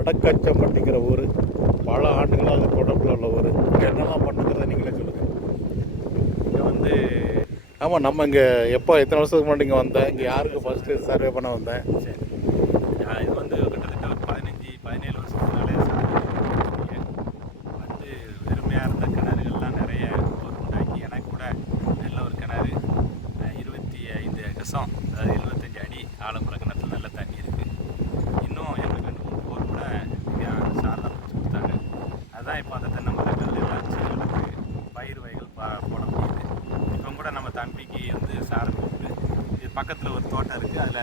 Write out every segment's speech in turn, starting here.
வடக்கச்சம்பட்டிங்கிற ஊர் பல ஆண்டுகளாக தொடர்பில் உள்ள ஊர். என்னெல்லாம் பண்ணுங்கிறத நீங்களே சொல்லுங்கள். இங்கே வந்து ஆமாம், நம்ம இங்கே எப்போ எத்தனை வருஷத்துக்கு முன்னாடி இங்கே வந்தேன்? இங்கே யாருக்கு ஃபஸ்ட்டு சர்வே பண்ண வந்தேன்? சரி, இது வந்து கிட்டத்தட்ட ஒரு 17 வருஷத்துக்கு மேலே வந்து வெறுமையாக இருந்த கிணறுகள்லாம் நிறைய உண்டாக்கி எனக்கு கூட நல்ல ஒரு கிணறு 25 கசம், அதாவது 75 அடி ஆழமுள்ள கிணத்துல நல்ல தண்ணி இருக்குது. இன்னும் எங்களுக்கு 2-3 போர் கூட சார் தான் பிடிச்சி கொடுத்தாங்க. அதுதான் இப்போ அந்த தென்னை மரங்கள் எல்லாம் செடிகளுக்கு பயிர் வகைகள் போட முடியுது. இப்போ கூட நம்ம தம்பிக்கு வந்து சாரை கூப்பிட்டு இது பக்கத்தில் ஒரு தோட்டம் இருக்குது, அதில்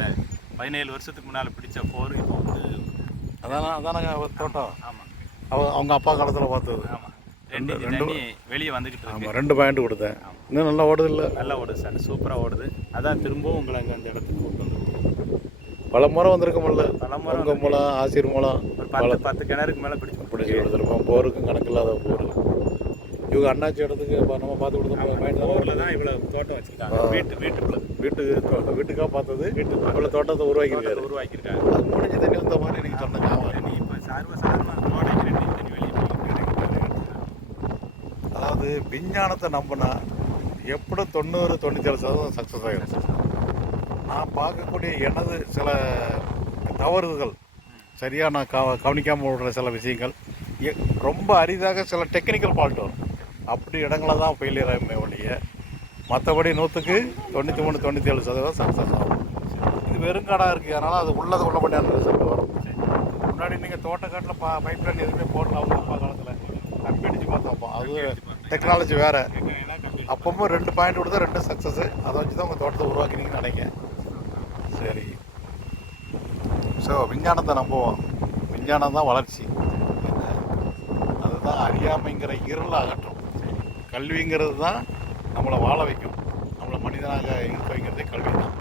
17 வருஷத்துக்கு முன்னால் பிடிச்ச போர் இப்போ வந்து அதானங்க தோட்டம். ஆமாம், அவங்க அப்பா காலத்தில் பார்த்தது. ஆமாம், 2 தண்ணி வெளியே வந்துக்கிட்டு இருக்கு. ஆமாம், 2 பாயிண்ட் கொடுத்தேன். இன்னும் நல்லா ஓடுது இல்லை? நல்லா ஓடுது சார், சூப்பராக ஓடுது. அதான் திரும்பவும் உங்களை அங்கே அந்த இடத்துக்கு கூப்பிட்டு வந்து பல முறை வந்திருக்க முடியல. பல முறை உங்கள் மூலம், ஆசிரியர் மூலம் ஒரு 10 கிணறுக்கு மேலே பிடிச்சி கொடுத்துருப்போம். போருக்கும் கணக்கு இல்லாத போர். இவங்க அண்ணாச்சி இடத்துக்கு நம்ம பார்த்து கொடுத்த ஊரில் தான் இவ்வளோ தோட்டம் வச்சுருக்காங்க. வீட்டுக்காக பார்த்தது. இவ்வளோ தோட்டத்தை உருவாக்கியிருக்காங்க. அது முடிஞ்ச தண்ணி வந்த மாதிரி நீங்கள் சொன்னீங்க. நீ இப்போ சாதாரண கோடைக்கு 2 தண்ணி வெளியே அதாவது விஞ்ஞானத்தை நம்பினா எப்படி 90-97% சக்ஸஸ் ஆகிடும். நான் பார்க்கக்கூடிய எனது சில தவறுகள், சரியாக நான் கவனிக்காமல் விடுற சில விஷயங்கள், ரொம்ப அரிதாக சில டெக்னிக்கல் ஃபால்ட் வரும். அப்படி இடங்களில் தான் ஃபெயிலியர் ஆகுமே ஒழிய மற்றபடி 100க்கு 93-97% சக்ஸஸ் ஆகும். இது வெறுங்காடாக இருக்குது, அதனால் அது உள்ளபடியான ரிசல்ட் வரும். முன்னாடி நீங்கள் தோட்டக்காட்டில் பைப் லைன் எதுவுமே போடல. அவங்க அப்பா காலத்தில் கம்பி அடித்து பார்த்தோம். அது டெக்னாலஜி வேறு. அப்பவும் 2 பாயிண்ட் கொடுத்தா 2 சக்ஸஸ்ஸு. அதை வச்சு தான் உங்கள் தோட்டத்தை உருவாக்கினீங்கன்னு நினைக்கிறேன். சரி, ஸோ விஞ்ஞானத்தை நம்புவோம். விஞ்ஞானம் தான் வளர்ச்சி. அதுதான் அறியாமைங்கிற இருளை அகற்றும். கல்விங்கிறது தான் நம்மளை வாழ வைக்கும். நம்மளை மனிதனாக இருக்க வைக்கிறதே கல்வி தான்.